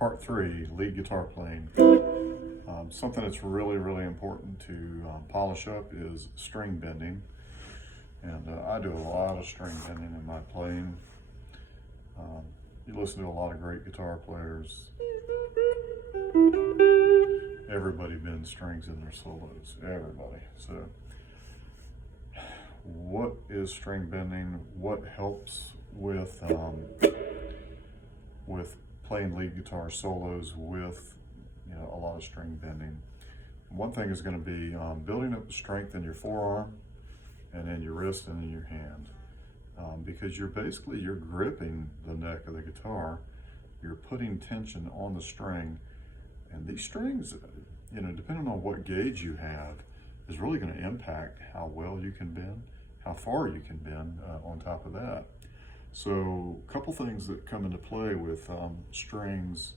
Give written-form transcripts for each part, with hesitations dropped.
Part 3, lead guitar playing. Something that's really, really important to polish up is string bending. And I do a lot of string bending in my playing. You listen to a lot of great guitar players. Everybody bends strings in their solos, everybody. So what is string bending? What helps with playing lead guitar solos with a lot of string bending? One thing is going to be building up the strength in your forearm and in your wrist and in your hand, because you're gripping the neck of the guitar, you're putting tension on the string, and these strings, depending on what gauge you have, is really going to impact how well you can bend, how far you can bend on top of that. So a couple things that come into play with strings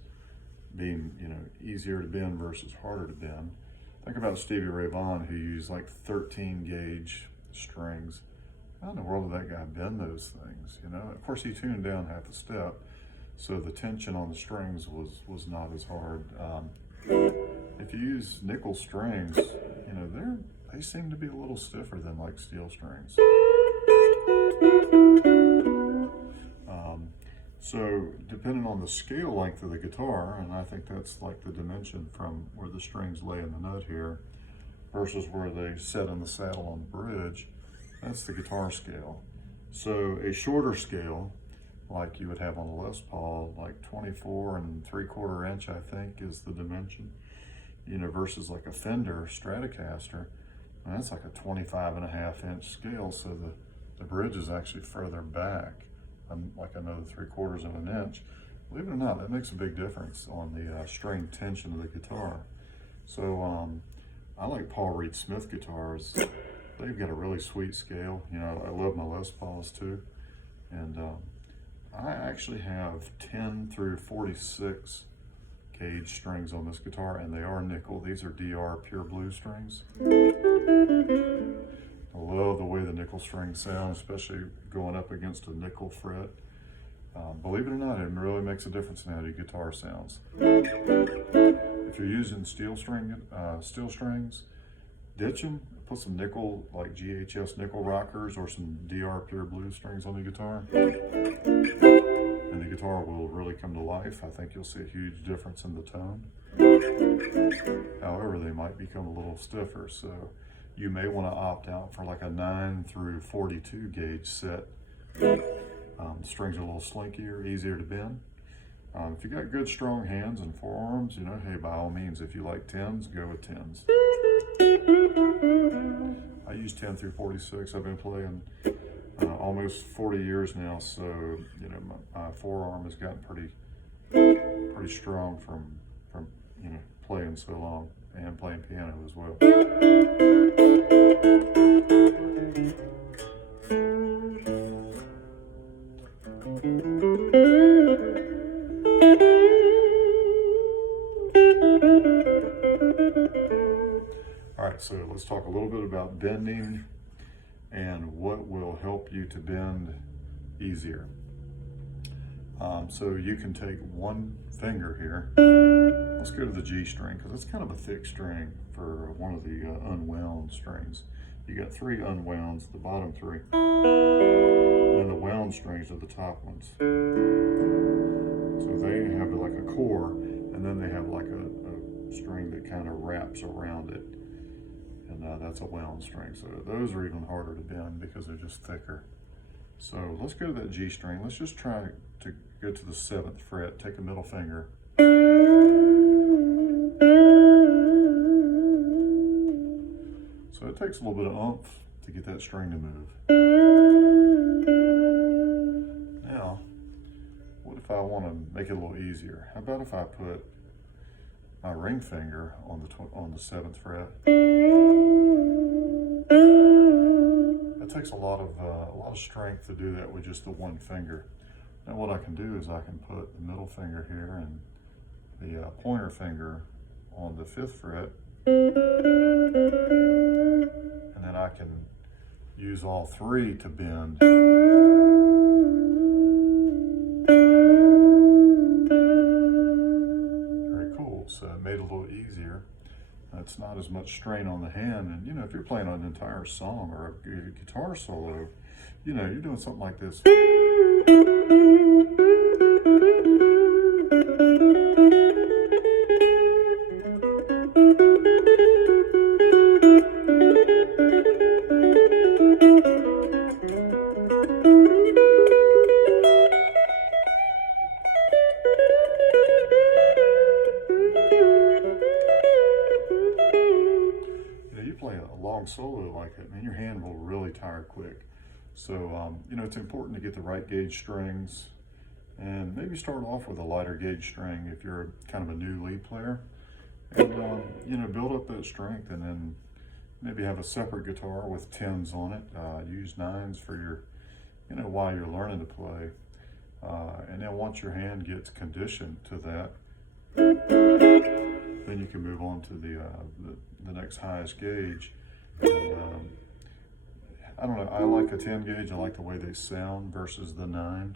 being easier to bend versus harder to bend. Think about Stevie Ray Vaughan, who used like 13 gauge strings. How in the world did that guy bend those things? Of course he tuned down half a step, so the tension on the strings was not as hard. If you use nickel strings, they seem to be a little stiffer than like steel strings. So depending on the scale length of the guitar, and I think that's like the dimension from where the strings lay in the nut here versus where they sit in the saddle on the bridge, that's the guitar scale. So a shorter scale, like you would have on the Les Paul, like 24 3/4 inch, I think is the dimension, versus like a Fender Stratocaster, and that's like a 25.5 inch scale. So the bridge is actually further back, like another 3/4 of an inch. Believe it or not, that makes a big difference on the string tension of the guitar. So I like Paul Reed Smith guitars. They've got a really sweet scale. I love my Les Pauls too. And I actually have 10 through 46 gauge strings on this guitar, and they are nickel. These are DR Pure Blue strings. I love the way the nickel strings sound, especially going up against a nickel fret. Believe it or not, it really makes a difference in how your guitar sounds. If you're using steel strings, ditch them. Put some nickel, like GHS nickel rockers, or some DR Pure Blue strings on the guitar, and the guitar will really come to life. I think you'll see a huge difference in the tone. However, they might become a little stiffer, so you may want to opt out for like a 9 through 42 gauge set. The strings are a little slinkier, easier to bend. If you got good strong hands and forearms, hey, by all means, if you like 10s, go with 10s. I use 10 through 46. I've been playing almost 40 years now, so my forearm has gotten pretty strong from playing so long and playing piano as well. All right, so let's talk a little bit about bending and what will help you to bend easier. So you can take one finger here. Let's go to the G string, because it's kind of a thick string for one of the unwound strings. You got 3 unwounds, the bottom 3. And then the wound strings are the top ones. So they have like a core, and then they have like a string that kind of wraps around it. And that's a wound string. So those are even harder to bend because they're just thicker. So let's go to that G string. Let's just try to go to the 7th fret, take a middle finger. So it takes a little bit of oomph to get that string to move. Now, what if I want to make it a little easier? How about if I put my ring finger on the 7th fret? That takes a lot of strength to do that with just the one finger. Now what I can do is I can put the middle finger here and the pointer finger on the 5th fret, and then I can use all 3 to bend. it's not as much strain on the hand. And you know, if you're playing an entire song or a guitar solo, you know, you're doing something like this. Play a long solo like that, man, your hand will really tire quick. So, you know, it's important to get the right gauge strings and maybe start off with a lighter gauge string if you're kind of a new lead player. And, you know, build up that strength, and then maybe have a separate guitar with 10s on it. Use 9s for your, you know, while you're learning to play. And then once your hand gets conditioned to that, then you can move on to the next highest gauge. And, I don't know, I like a 10 gauge. I like the way they sound versus the 9.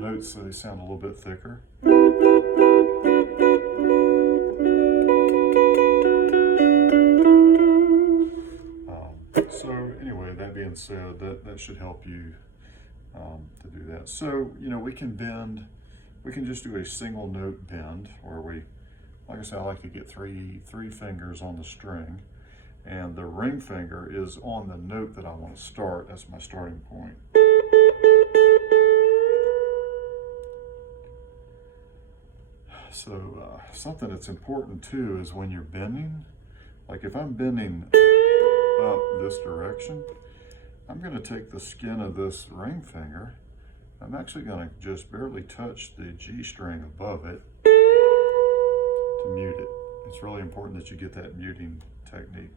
Notes, they sound a little bit thicker. So anyway, that being said, that should help you to do that. So, you know, we can just do a single note bend, where we, like I said, I like to get three fingers on the string, and the ring finger is on the note that I want to start. That's my starting point. So something that's important too is when you're bending, like if I'm bending up this direction, I'm going to take the skin of this ring finger. I'm actually going to just barely touch the G string above it to mute it. It's really important that you get that muting technique.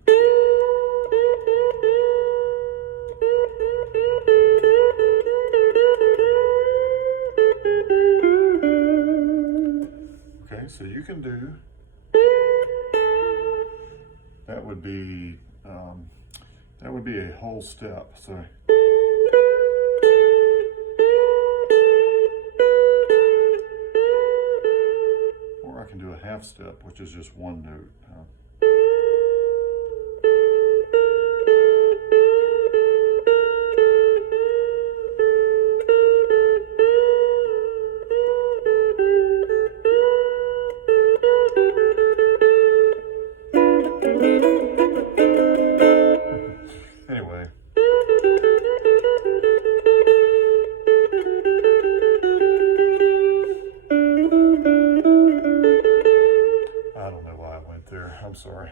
Okay, so you can do, that would be a whole step. So I can do a half step, which is just one note. Anyway. I'm sorry,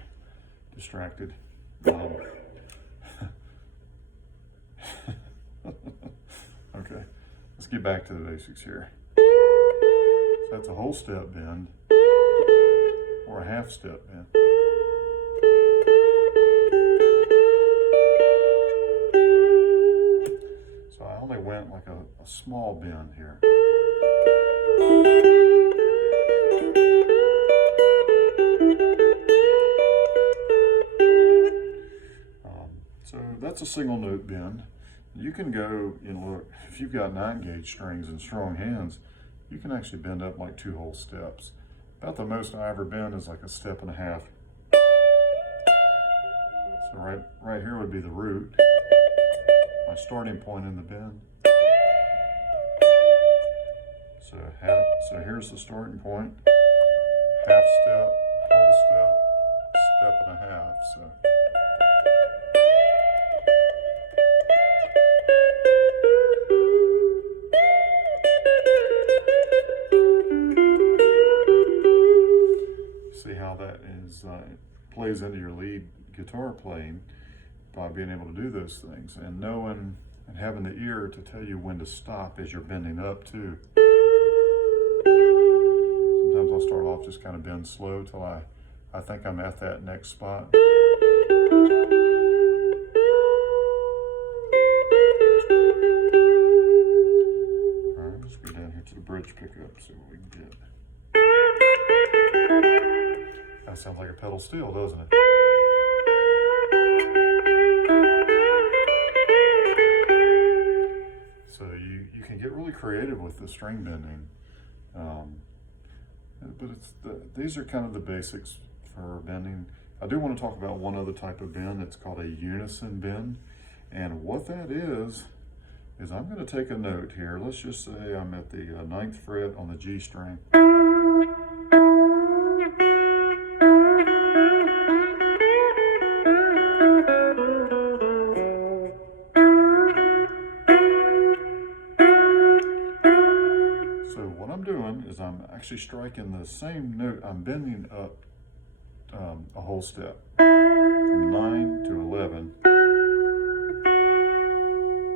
distracted. Okay, let's get back to the basics here. So that's a whole step bend or a half step bend. So I only went like a small bend here. So that's a single note bend. You can go, you know, if you've got 9 gauge strings and strong hands, you can actually bend up like 2 whole steps. About the most I ever bend is like a step and a half. So right here would be the root, my starting point in the bend. So here's the starting point, half step, whole step, step and a half. So. See how that is plays into your lead guitar playing by being able to do those things, and knowing and having the ear to tell you when to stop as you're bending up too. Sometimes I'll start off just kind of bend slow till I think I'm at that next spot. All right, let's go down here to the bridge pickup, see what we can get. That sounds like a pedal steel, doesn't it? So you can get really creative with the string bending, but these are kind of the basics for bending. I do want to talk about one other type of bend. It's called a unison bend. And what that is I'm going to take a note here. Let's just say I'm at the 9th fret on the G string. So what I'm doing is I'm actually striking the same note. I'm bending up a whole step from 9 to 11.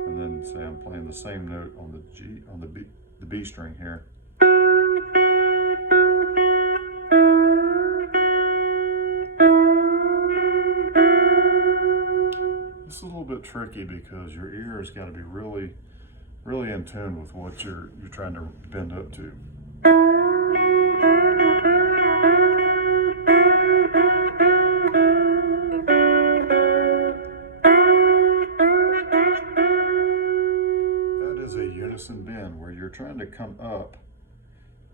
And then say I'm playing the same note on the G, on the B string here. This is a little bit tricky because your ear has got to be really in tune with what you're trying to bend up to. That is a unison bend where you're trying to come up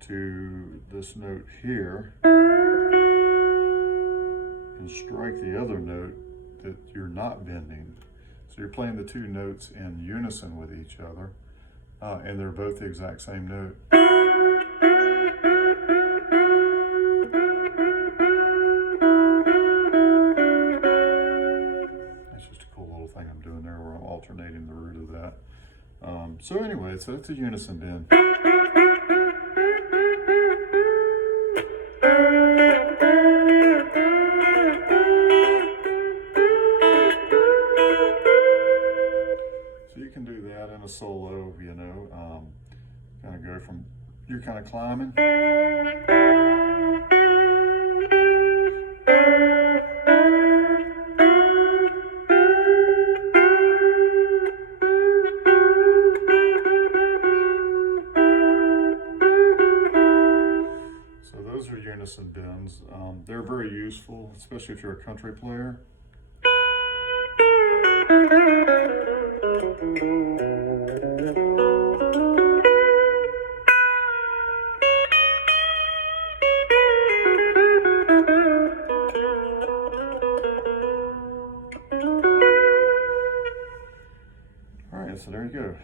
to this note here and strike the other note that you're not bending. So you're playing the two notes in unison with each other, and they're both the exact same note. That's just a cool little thing I'm doing there where I'm alternating the root of that. So anyway, so that's a unison bend. A solo, you know, kind of go from, you're kind of climbing. So those are unison bends. They're very useful, especially if you're a country player. So there you go.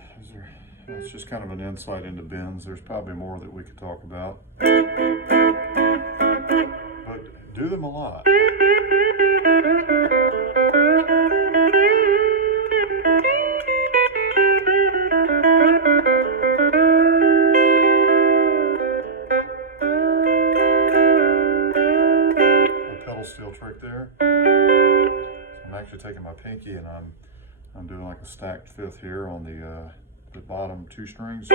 That's just kind of an insight into bends. There's probably more that we could talk about, but do them a lot. A pedal steel trick there. So I'm actually taking my pinky and I'm doing like a stacked fifth here on the bottom two strings.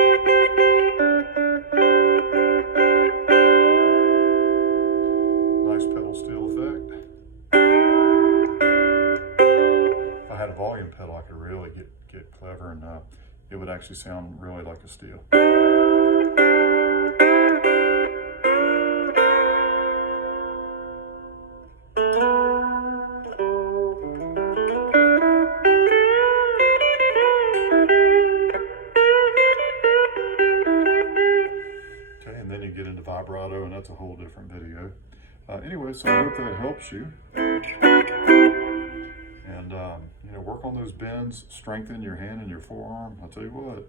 Nice pedal steel effect. If I had a volume pedal, I could really get clever, and it would actually sound really like a steel. Vibrato, and that's a whole different video. Anyway, so I hope that helps you. And you know, work on those bends, strengthen your hand and your forearm. I'll tell you what,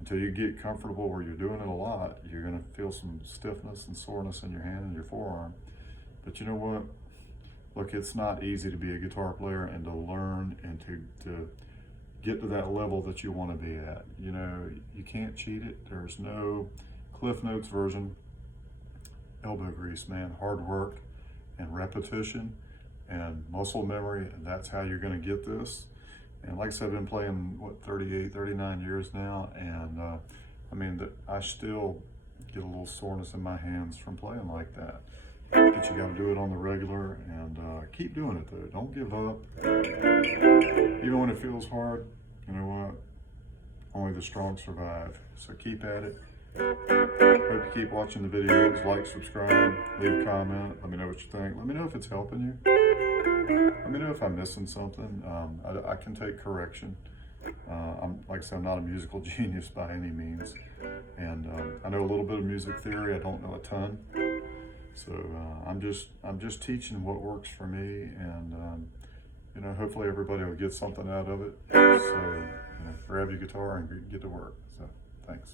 until you get comfortable where you're doing it a lot, you're going to feel some stiffness and soreness in your hand and your forearm. But you know what? Look, it's not easy to be a guitar player and to learn and to get to that level that you want to be at. You know, you can't cheat it. There's no Cliff Notes version. Elbow grease, man. Hard work and repetition and muscle memory, and that's how you're going to get this. And like I said, I've been playing, what, 38, 39 years now, and I mean, I still get a little soreness in my hands from playing like that. But you got to do it on the regular, and keep doing it though. Don't give up. Even when it feels hard, you know what? Only the strong survive. So keep at it. Hope you keep watching the videos, like, subscribe, leave a comment, let me know what you think. Let me know if it's helping you. Let me know if I'm missing something. I can take correction. Like I said, I'm not a musical genius by any means. And I know a little bit of music theory. I don't know a ton. So I'm just teaching what works for me, and you know, hopefully everybody will get something out of it. So you know, grab your guitar and get to work. So thanks.